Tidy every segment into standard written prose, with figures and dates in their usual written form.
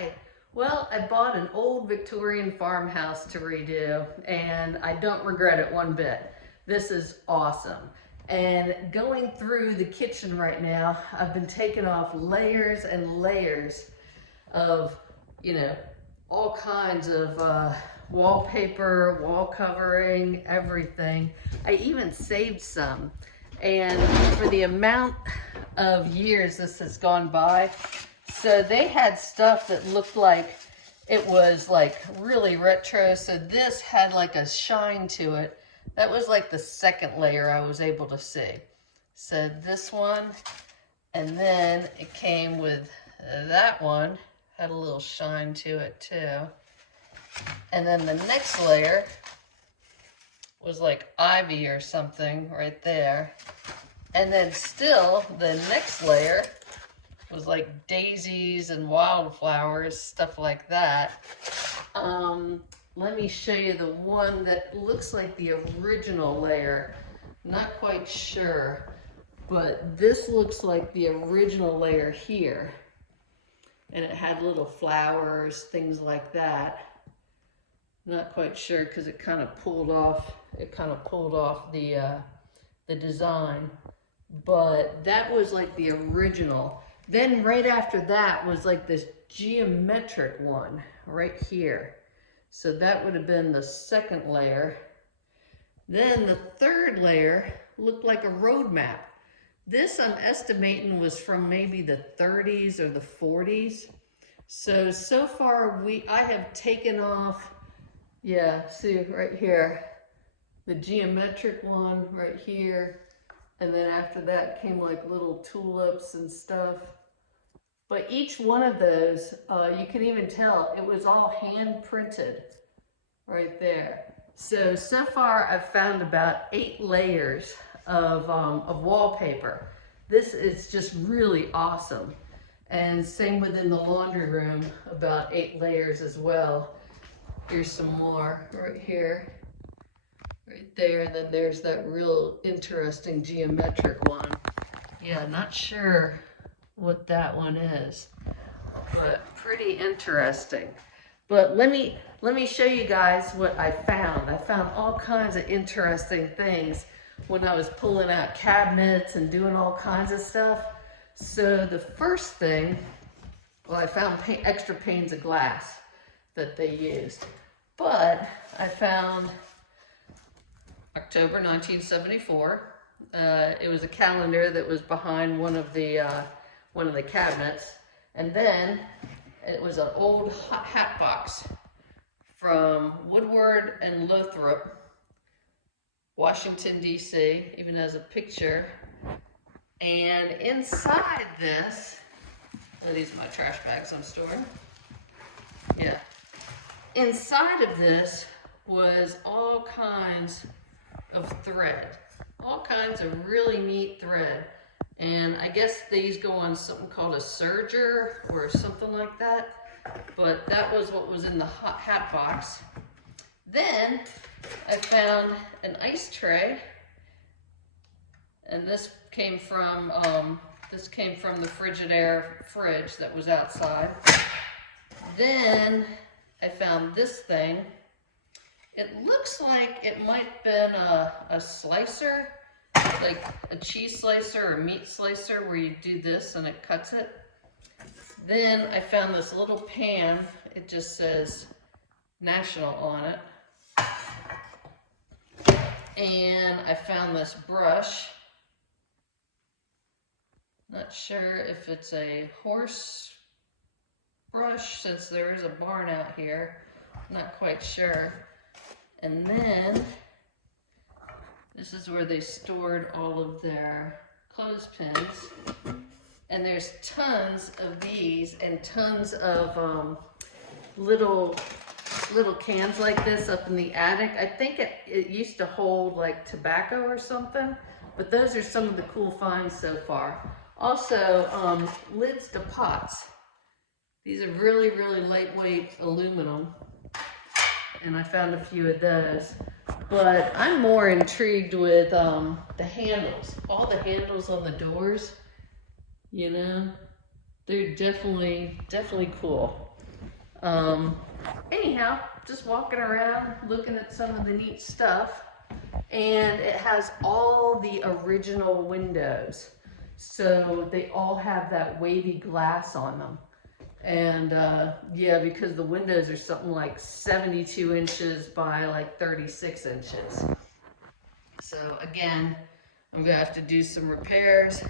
Hi. Well, I bought an old Victorian farmhouse to redo, and I don't regret it one bit. This is awesome. And going through the kitchen right now, I've been taking off layers and layers of, you know, all kinds of wallpaper, wall covering, everything. I even saved some. And for the amount of years this has gone by, so they had stuff that looked like it was like really retro. So this had like a shine to it. That was like the second layer I was able to see. So this one, and then it came with that one, had a little shine to it too. And then the next layer was like ivy or something right there. And then still the next layer was like daisies and wildflowers, stuff like that. Let me show you the one that looks like the original layer. Not quite sure, but this looks like the original layer here. And it had little flowers, things like that. Not quite sure because it kind of pulled off the design. But that was like the original. Then right after that was like this geometric one right here. So that would have been the second layer. Then the third layer looked like a road map. This I'm estimating was from maybe the 30s or the 40s. So far I have taken off, yeah, see right here, the geometric one right here. And then after that came like little tulips and stuff. But each one of those, you can even tell it was all hand printed right there. So far I've found about 8 layers of wallpaper. This is just really awesome. And same within the laundry room, about 8 layers as well. Here's some more right here. Right there, and then there's that real interesting geometric one. Yeah, not sure what that one is, but pretty interesting. But let me show you guys what I found. I found all kinds of interesting things when I was pulling out cabinets and doing all kinds of stuff. So the first thing, well, I found extra panes of glass that they used, but I found October 1974. It was a calendar that was behind one of the cabinets, and then it was an old hat box from Woodward and Lothrop, Washington D.C. Even has a picture. And inside this, these are my trash bags I'm storing. Yeah, inside of this was all kinds of thread, all kinds of really neat thread. And I guess these go on something called a serger or something like that. But that was what was in the hat box. Then I found an ice tray. And this came from the Frigidaire fridge that was outside. Then I found this thing. It looks like it might have been a slicer, like a cheese slicer or meat slicer where you do this and it cuts it. Then I found this little pan. It just says National on it. And I found this brush. Not sure if it's a horse brush since there is a barn out here. Not quite sure. And then this is where they stored all of their clothespins. And there's tons of these and tons of little cans like this up in the attic. I think it used to hold like tobacco or something, but those are some of the cool finds so far. Also, lids to pots. These are really, really lightweight aluminum. And I found a few of those. But I'm more intrigued with the handles. All the handles on the doors, you know, they're definitely cool. Anyhow, just walking around, looking at some of the neat stuff. And it has all the original windows. So they all have that wavy glass on them. And yeah, because the windows are something like 72 inches by like 36 inches. So again, I'm gonna have to do some repairs.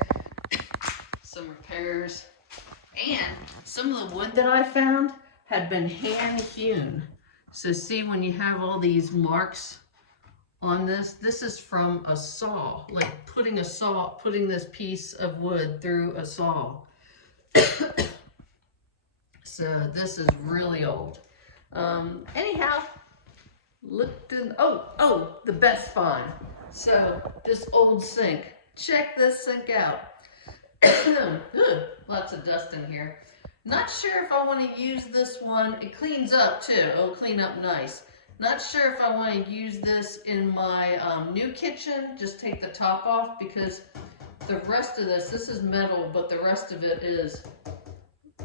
And some of the wood that I found had been hand hewn. So see, when you have all these marks on this, this is from a saw, like putting this piece of wood through a saw. So this is really old. Anyhow, looked in, oh, the best find. So this old sink, check this sink out. Lots of dust in here. Not sure if I want to use this one. It cleans up too. It'll clean up nice. Not sure if I want to use this in my new kitchen. Just take the top off, because the rest of this is metal, but the rest of it is,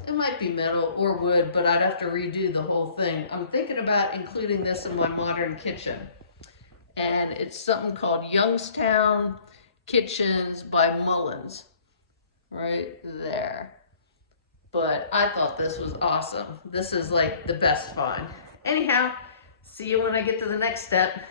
it might be metal or wood, but I'd have to redo the whole thing. I'm thinking about including this in my modern kitchen. And it's something called Youngstown Kitchens by Mullins. Right there. But I thought this was awesome. This is like the best find. Anyhow, see you when I get to the next step.